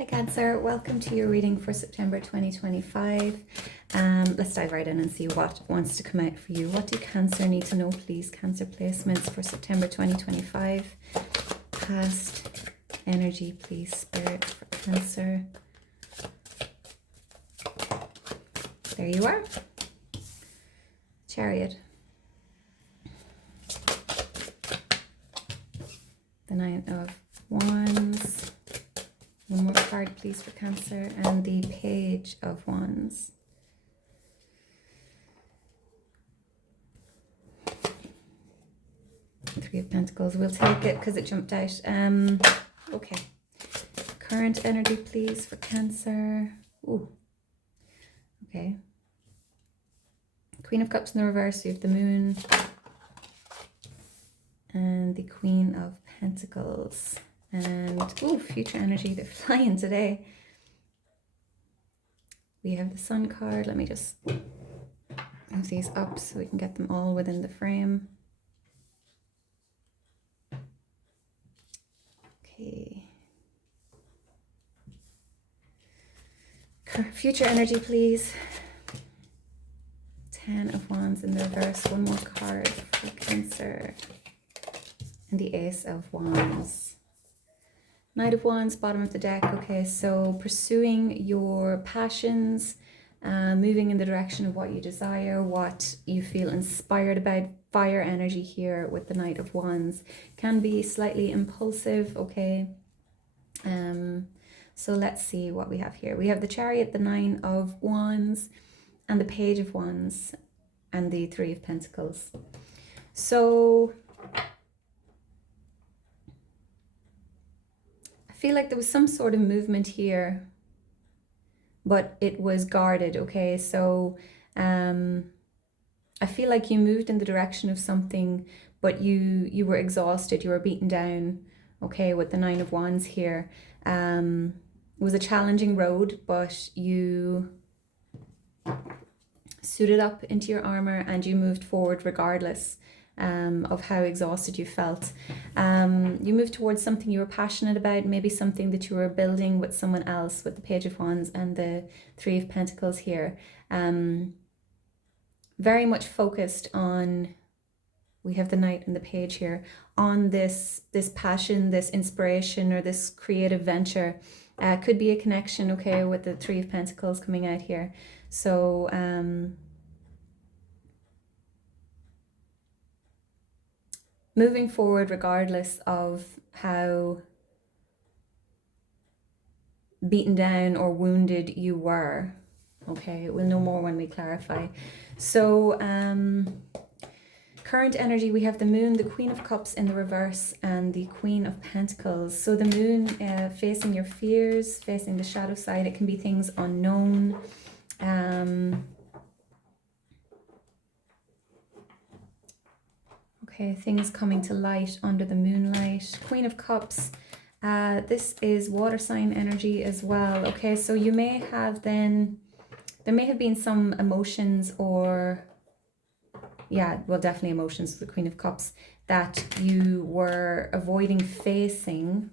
Hi Cancer, welcome to your reading for September 2025. Let's dive right in and see what wants to come out for you. What do Cancer need to know, please? Cancer placements for September 2025. Past energy, please, Spirit, for Cancer. There you are. Chariot. The Nine of Wands. One more card, please, for Cancer. And the Page of Wands. Three of Pentacles. We'll take it because it jumped out. Okay. Current energy, please, for Cancer. Ooh. Okay. Queen of Cups in the reverse. We have the Moon. And the Queen of Pentacles. And, ooh, future energy. They're flying today. We have the Sun card. Let me just move these up so we can get them all within the frame. Okay. Future energy, please. Ten of Wands in the reverse. One more card for Cancer. And the Ace of Wands. Knight of Wands, bottom of the deck. Okay, so pursuing your passions, moving in the direction of what you desire, what you feel inspired about. Fire energy here with the Knight of Wands. Can be slightly impulsive, okay? So let's see what we have here. We have the Chariot, the Nine of Wands, and the Page of Wands, and the Three of Pentacles. So I feel like there was some sort of movement here, but it was guarded, okay? So I feel like you moved in the direction of something, but you were exhausted, you were beaten down, okay, with the Nine of Wands here. It was a challenging road, but you suited up into your armor and you moved forward regardless of how exhausted you felt. You moved towards something you were passionate about, maybe something that you were building with someone else, with the Page of Wands and the Three of Pentacles here. Very much focused on, we have the Knight and the Page here, on this passion, this inspiration, or this creative venture. Could be a connection, okay, with the Three of Pentacles coming out here. So moving forward regardless of how beaten down or wounded you were. Okay, we'll know more when we clarify. So current energy, we have the Moon, the Queen of Cups in the reverse, and the Queen of Pentacles. So the Moon facing your fears, facing the shadow side. It can be things unknown. Okay, things coming to light under the moonlight. Queen of Cups. This is water sign energy as well. Okay, so you may have then, there may have been some emotions, or yeah, well, definitely emotions with the Queen of Cups that you were avoiding facing,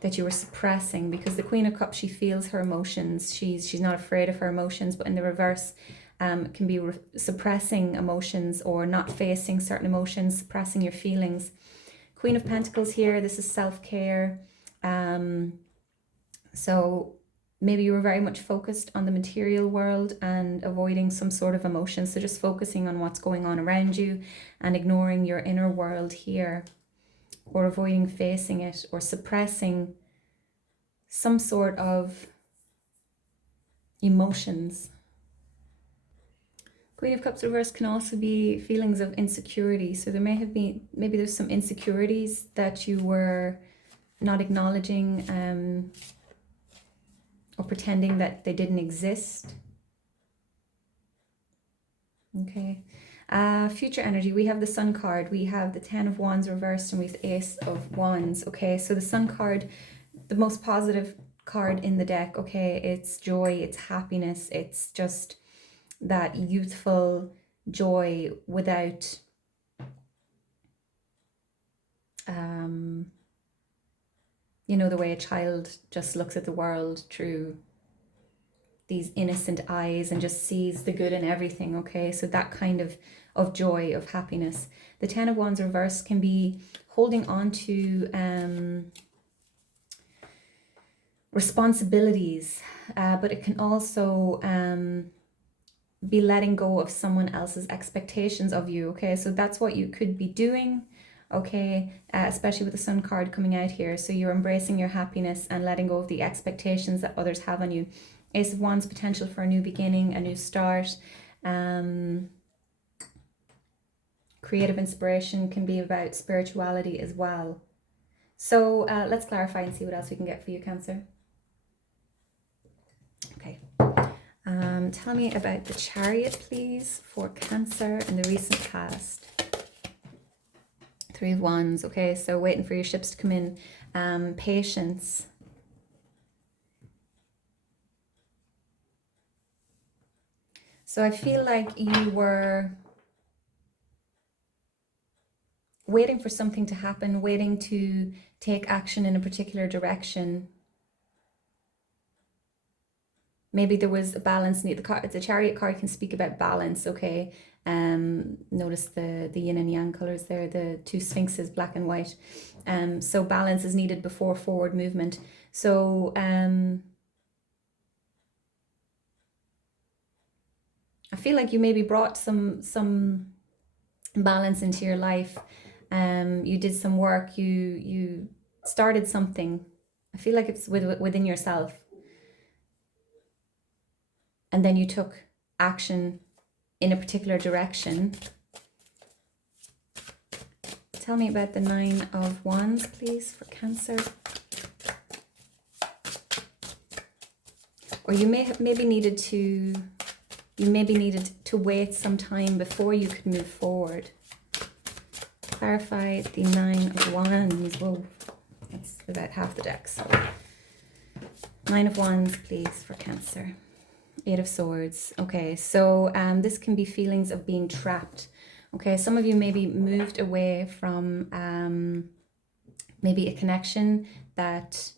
that you were suppressing, because the Queen of Cups, she feels her emotions. She's not afraid of her emotions, but in the reverse, can be suppressing emotions or not facing certain emotions, suppressing your feelings. Queen of Pentacles here, this is self-care. So maybe you were very much focused on the material world and avoiding some sort of emotion. So just focusing on what's going on around you and ignoring your inner world here, or avoiding facing it, or suppressing some sort of emotions. Queen of Cups reverse can also be feelings of insecurity. So there may have been, maybe there's some insecurities that you were not acknowledging, or pretending that they didn't exist. Okay. Future energy, we have the Sun card, we have the Ten of Wands reversed, and we have the Ace of Wands. Okay, so the Sun card, the most positive card in the deck. Okay, it's joy, it's happiness, it's just that youthful joy without you know, the way a child just looks at the world through these innocent eyes and just sees the good in everything, okay? So that kind of joy, of happiness. The Ten of Wands reversed can be holding on to responsibilities, but it can also be letting go of someone else's expectations of you, okay? So that's what you could be doing, okay? Especially with the Sun card coming out here. So you're embracing your happiness and letting go of the expectations that others have on you. Ace of Wands, potential for a new beginning, a new start. Creative inspiration can be about spirituality as well. So let's clarify and see what else we can get for you, Cancer. Okay. Tell me about the Chariot, please, for Cancer in the recent past. Three of Wands. Okay, so waiting for your ships to come in. Patience. So I feel like you were waiting for something to happen, waiting to take action in a particular direction. Maybe there was a balance. The Chariot card can speak about balance, okay? Notice the yin and yang colors there, the two sphinxes, black and white. So balance is needed before forward movement. So I feel like you maybe brought some balance into your life. You did some work, you started something. I feel like it's within yourself. And then you took action in a particular direction. Tell me about the Nine of Wands, please, for Cancer. Or you maybe needed to wait some time before you could move forward. Clarify the Nine of Wands. Whoa, that's about half the deck. So Nine of Wands, please, for Cancer. Eight of Swords. Okay, so this can be feelings of being trapped. Okay, some of you maybe moved away from maybe a connection that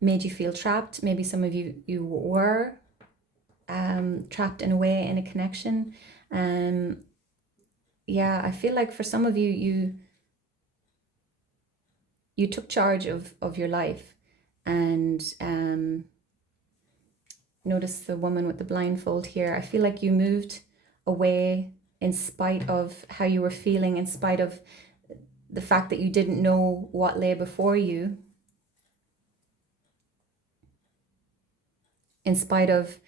made you feel trapped. Maybe some of you were trapped in a way in a connection. Yeah, I feel like for some of you took charge of your life, and notice the woman with the blindfold here. I feel like you moved away in spite of how you were feeling, in spite of the fact that you didn't know what lay before you, in spite of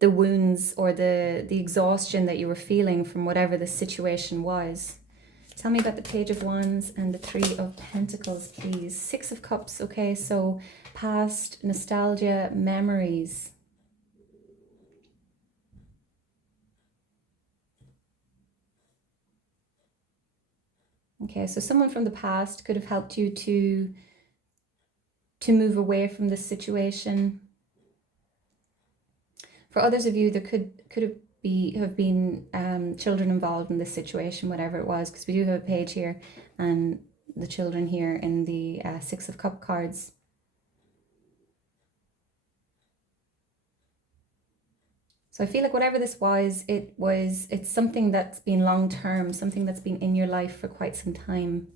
the wounds or the exhaustion that you were feeling from whatever the situation was. Tell me about the Page of Wands and the Three of Pentacles, please. Six of Cups. Okay, so past, nostalgia, memories. Okay, so someone from the past could have helped you to move away from this situation. For others of you, there could have been children involved in this situation, whatever it was, because we do have a page here and the children here in the Six of Cup cards. So I feel like whatever this was, it's something that's been long-term, something that's been in your life for quite some time.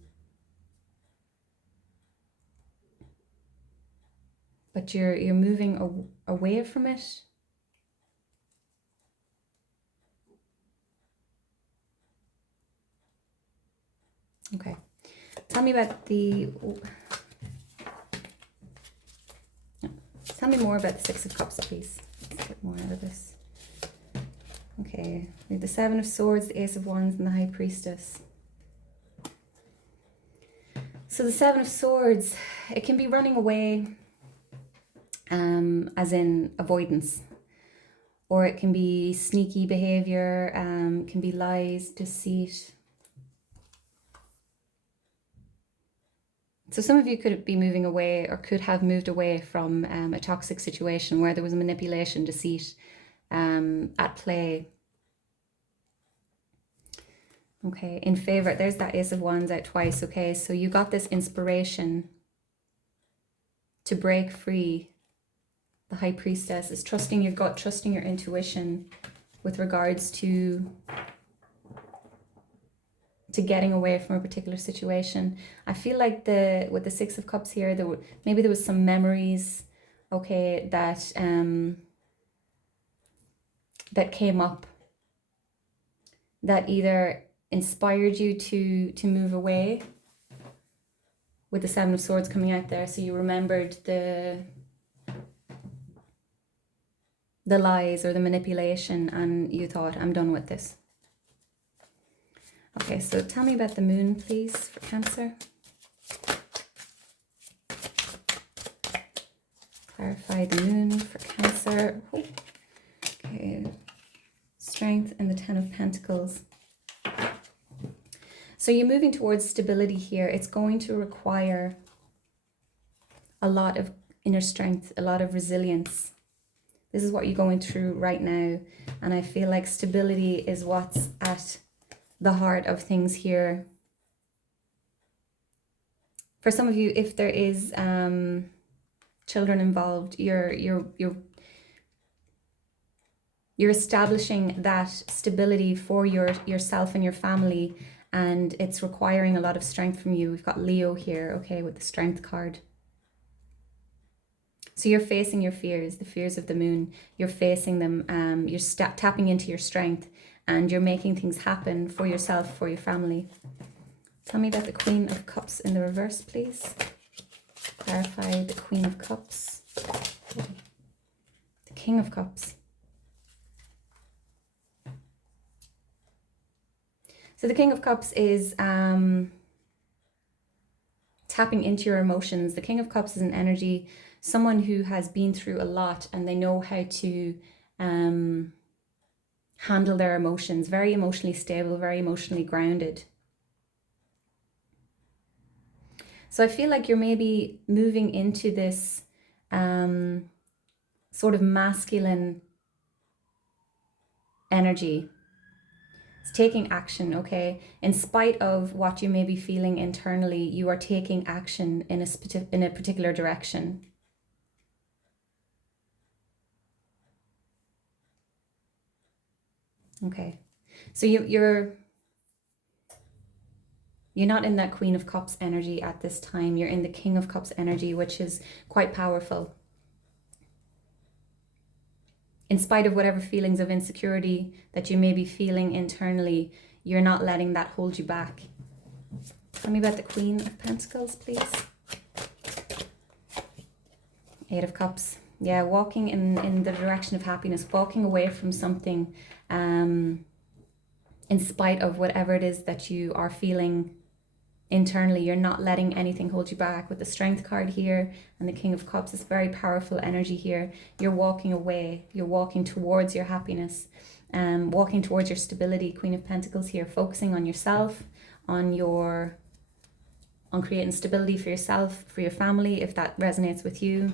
But you're moving away from it. Okay. Tell me about tell me more about the Six of Cups, please. Let's get more out of this. Okay, we have the Seven of Swords, the Ace of Wands, and the High Priestess. So the Seven of Swords, it can be running away, as in avoidance. Or it can be sneaky behavior, can be lies, deceit. So some of you could be moving away or could have moved away from a toxic situation where there was manipulation, deceit at play. Okay, in favor, there's that Ace of Wands out twice. Okay, so you got this inspiration to break free. The High Priestess is trusting your gut, trusting your intuition with regards to getting away from a particular situation. I feel like with the Six of Cups here, maybe there was some memories, okay, that that came up that either inspired you to move away, with the Seven of Swords coming out there. So you remembered the lies or the manipulation, and you thought, I'm done with this. Okay, so tell me about the moon, please, for Cancer. Clarify the moon for Cancer. Oh, okay, Strength and the Ten of Pentacles. So you're moving towards stability here. It's going to require a lot of inner strength, a lot of resilience. This is what you're going through right now. And I feel like stability is what's at the heart of things here. For some of you, if there is children involved, you're establishing that stability for yourself and your family, and it's requiring a lot of strength from you. We've got Leo here, okay, with the Strength card. So you're facing your fears, the fears of the moon. You're facing them. You're tapping into your strength, and you're making things happen for yourself, for your family. Tell me about the Queen of Cups in the reverse, please. Clarify the Queen of Cups. The King of Cups. So the King of Cups is tapping into your emotions. The King of Cups is an energy, someone who has been through a lot, and they know how to handle their emotions. Very emotionally stable, very emotionally grounded. So I feel like you're maybe moving into this sort of masculine energy. It's taking action, okay? In spite of what you may be feeling internally, you are taking action in a particular direction. Okay, so you're not in that Queen of Cups energy at this time. You're in the King of Cups energy, which is quite powerful. In spite of whatever feelings of insecurity that you may be feeling internally, you're not letting that hold you back. Tell me about the Queen of Pentacles, please. Eight of Cups. Yeah, walking in the direction of happiness, walking away from something in spite of whatever it is that you are feeling internally. You're not letting anything hold you back. With the Strength card here and the King of Cups, it's very powerful energy here. You're walking away. You're walking towards your happiness, walking towards your stability. Queen of Pentacles here, focusing on yourself, on creating stability for yourself, for your family, if that resonates with you.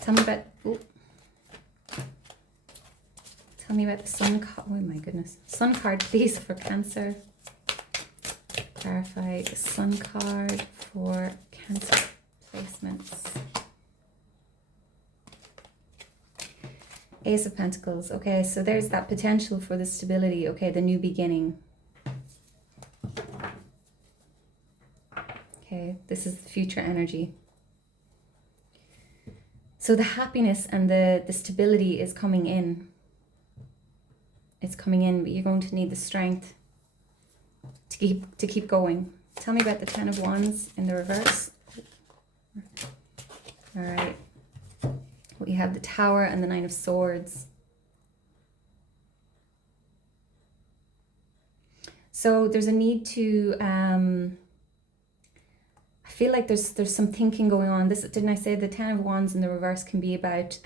Tell me about the Sun card. Oh my goodness. Sun card, please, for Cancer. Clarify the Sun card for Cancer placements. Ace of Pentacles. Okay, so there's that potential for the stability. Okay, the new beginning. Okay, this is the future energy. So the happiness and the stability is coming in. It's coming in, but you're going to need the strength to keep going. Tell me about the Ten of Wands in the reverse. All right. We have the Tower and the Nine of Swords. So there's a need to I feel like there's some thinking going on. Didn't I say the Ten of Wands in the reverse can be about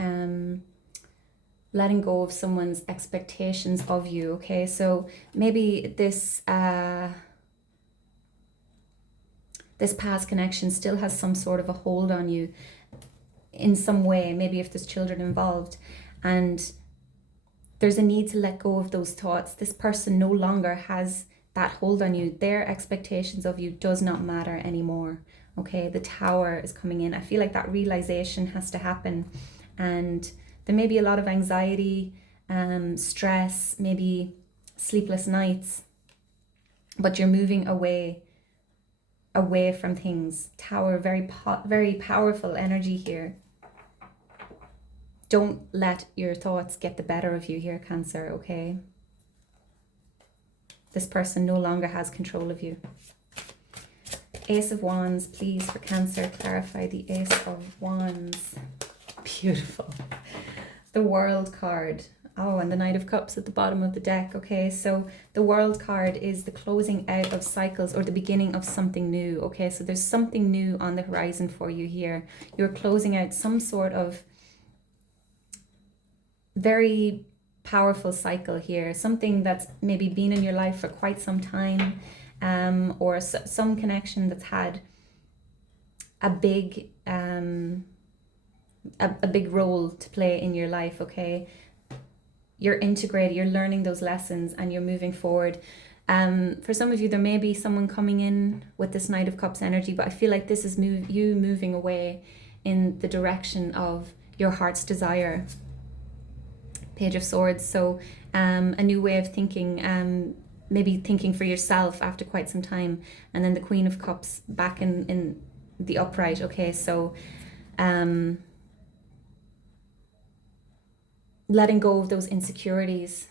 letting go of someone's expectations of you, okay? So maybe this this past connection still has some sort of a hold on you in some way, maybe if there's children involved. And there's a need to let go of those thoughts. This person no longer has that hold on you. Their expectations of you does not matter anymore. Okay, the Tower is coming in. I feel like that realization has to happen, and there may be a lot of anxiety, stress, maybe sleepless nights, but you're moving away from things. Tower, very powerful energy here. Don't let your thoughts get the better of you here, Cancer, okay? This person no longer has control of you. Ace of Wands, please, for Cancer, clarify the Ace of Wands. Beautiful. The World card. Oh, and the Knight of Cups at the bottom of the deck. Okay, so the World card is the closing out of cycles or the beginning of something new. Okay, so there's something new on the horizon for you here. You're closing out some sort of very powerful cycle here. Something that's maybe been in your life for quite some time, or some connection that's had a big role to play in your life. Okay, you're integrated, you're learning those lessons, and you're moving forward. For some of you, there may be someone coming in with this Knight of Cups energy, but I feel like this is you moving away in the direction of your heart's desire. Page of Swords, so a new way of thinking, maybe thinking for yourself after quite some time. And then the Queen of Cups back in the upright. Okay, so letting go of those insecurities,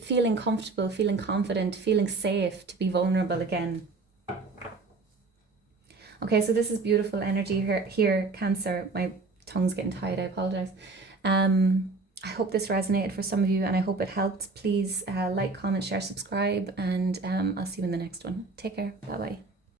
feeling comfortable, feeling confident, feeling safe to be vulnerable again. Okay, so this is beautiful energy here, Cancer. My tongue's getting tied, I apologize. I hope this resonated for some of you, and I hope it helped. Please like, comment, share, subscribe, and I'll see you in the next one. Take care. Bye-bye.